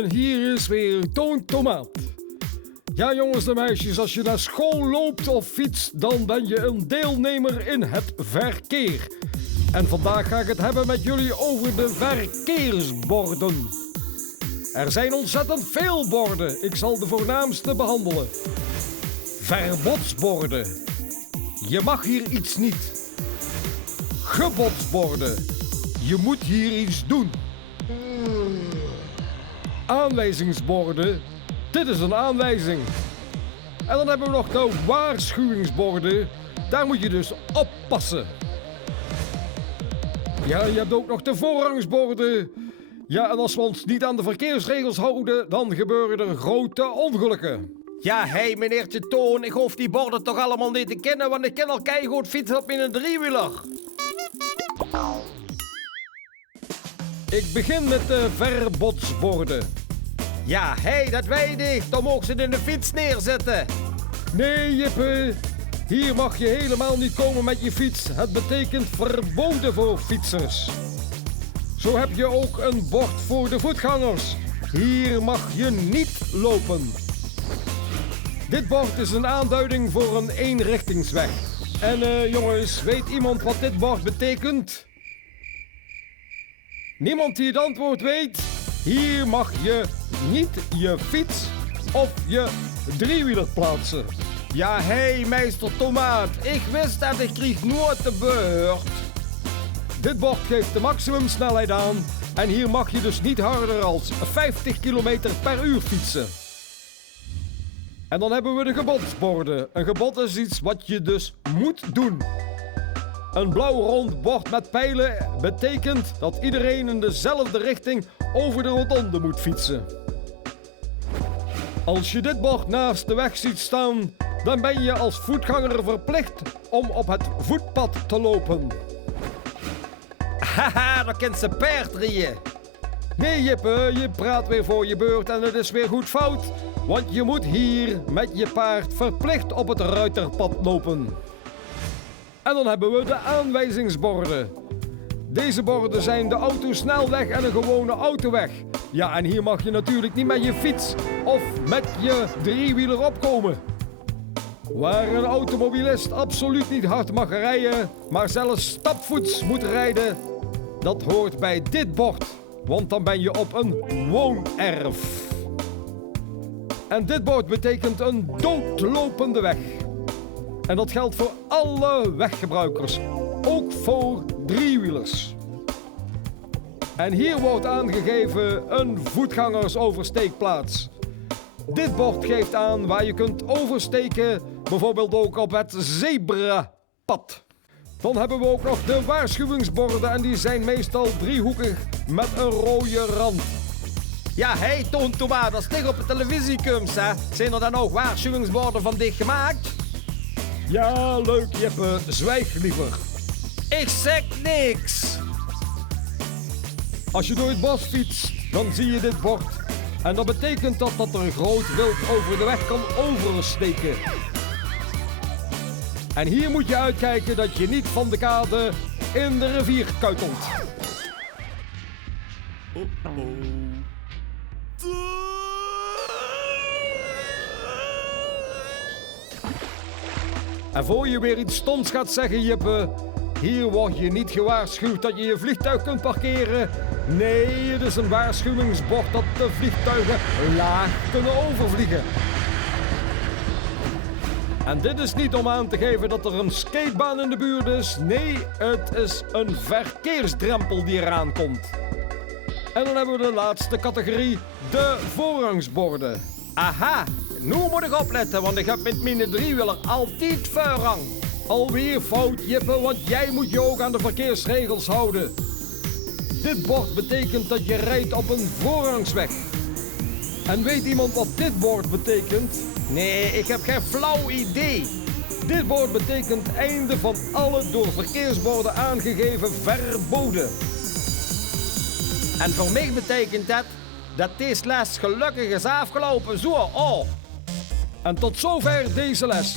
En hier is weer Toon Tomaat. Ja jongens en meisjes, als je naar school loopt of fietst, dan ben je een deelnemer in het verkeer. En vandaag ga ik het hebben met jullie over de verkeersborden. Er zijn ontzettend veel borden. Ik zal de voornaamste behandelen. Verbodsborden. Je mag hier iets niet. Gebodsborden. Je moet hier iets doen. Aanwijzingsborden. Dit is een aanwijzing. En dan hebben we nog de waarschuwingsborden. Daar moet je dus oppassen. Ja, je hebt ook nog de voorrangsborden. Ja, en als we ons niet aan de verkeersregels houden, dan gebeuren er grote ongelukken. Ja, hé, meneertje Toon, ik hoef die borden toch allemaal niet te kennen, want ik ken al keigoed fietsen op in een driewieler. Ik begin met de verbodsborden. Ja, hé, dat weet ik, dan mogen ze in de fiets neerzetten. Nee, Jippe, hier mag je helemaal niet komen met je fiets. Het betekent verboden voor fietsers. Zo heb je ook een bord voor de voetgangers. Hier mag je niet lopen. Dit bord is een aanduiding voor een eenrichtingsweg. En jongens, weet iemand wat dit bord betekent? Niemand die het antwoord weet? Hier mag je niet je fiets of je driewieler plaatsen. Ja, hé, meester Tomaat, ik wist dat ik kreeg nooit de beurt. Dit bord geeft de maximumsnelheid aan en hier mag je dus niet harder als 50 km per uur fietsen. En dan hebben we de gebodsborden. Een gebod is iets wat je dus moet doen. Een blauw rond bord met pijlen betekent dat iedereen in dezelfde richting over de rotonde moet fietsen. Als je dit bord naast de weg ziet staan, dan ben je als voetganger verplicht om op het voetpad te lopen. Haha, dan kent ze paardrijden. Nee Jippe, je praat weer voor je beurt en het is weer goed fout. Want je moet hier met je paard verplicht op het ruiterpad lopen. En dan hebben we de aanwijzingsborden. Deze borden zijn de autosnelweg en een gewone autoweg. Ja, en hier mag je natuurlijk niet met je fiets of met je driewieler opkomen. Waar een automobilist absoluut niet hard mag rijden, maar zelfs stapvoets moet rijden, dat hoort bij dit bord. Want dan ben je op een woonerf. En dit bord betekent een doodlopende weg. En dat geldt voor alle weggebruikers, ook voor driewielers. En hier wordt aangegeven een voetgangersoversteekplaats. Dit bord geeft aan waar je kunt oversteken, bijvoorbeeld ook op het zebrapad. Dan hebben we ook nog de waarschuwingsborden en die zijn meestal driehoekig met een rode rand. Ja, hé, Toon Tomaat, als het op de televisie komt, hè, zijn er dan ook waarschuwingsborden van dicht gemaakt? Ja, leuk Jeppe, zwijg liever. Ik zeg niks. Als je door het bos fietst, dan zie je dit bord. En dat betekent dat er groot wild over de weg kan oversteken. En hier moet je uitkijken dat je niet van de kade in de rivier kuitelt. En voor je weer iets stoms gaat zeggen, Jippe, hier word je niet gewaarschuwd dat je je vliegtuig kunt parkeren. Nee, het is een waarschuwingsbord dat de vliegtuigen laag kunnen overvliegen. En dit is niet om aan te geven dat er een skatebaan in de buurt is. Nee, het is een verkeersdrempel die eraan komt. En dan hebben we de laatste categorie, de voorrangsborden. Aha, nu moet ik opletten, want ik heb met mijn driewieler altijd voorrang. Alweer fout, Jippe, want jij moet je ook aan de verkeersregels houden. Dit bord betekent dat je rijdt op een voorrangsweg. En weet iemand wat dit bord betekent? Nee, ik heb geen flauw idee. Dit bord betekent einde van alle door verkeersborden aangegeven verboden. En voor mij betekent dat deze les gelukkig is afgelopen. Zo, oh. En tot zover deze les.